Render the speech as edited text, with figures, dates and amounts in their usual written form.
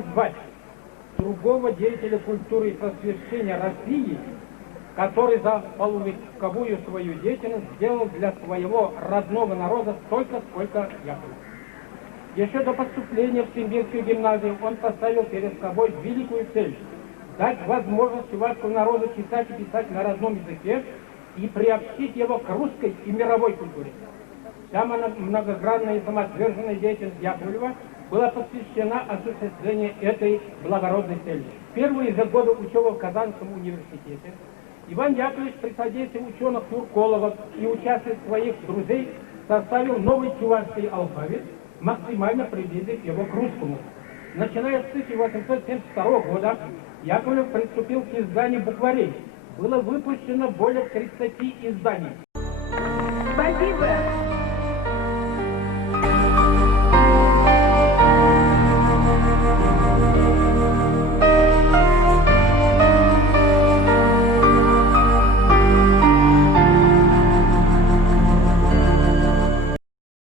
назвать другого деятеля культуры и просвещения России, который за полувековую свою деятельность сделал для своего родного народа столько, сколько Яковлев. Еще до поступления в Симбирскую гимназию он поставил перед собой великую цель – дать возможность чувашскому народу читать и писать на родном языке и приобщить его к русской и мировой культуре. Вся многогранная и самоотверженная деятельность Яковлева была посвящена осуществлению этой благородной цели. Первые же годы учебы в Казанском университете Иван Яковлевич при содействии ученых Турколова и участия своих друзей составил новый чувашский алфавит, максимально приблизив его к русскому. Начиная с 1872 года Яковлев приступил к изданию букварей. Было выпущено более 30 изданий. Спасибо.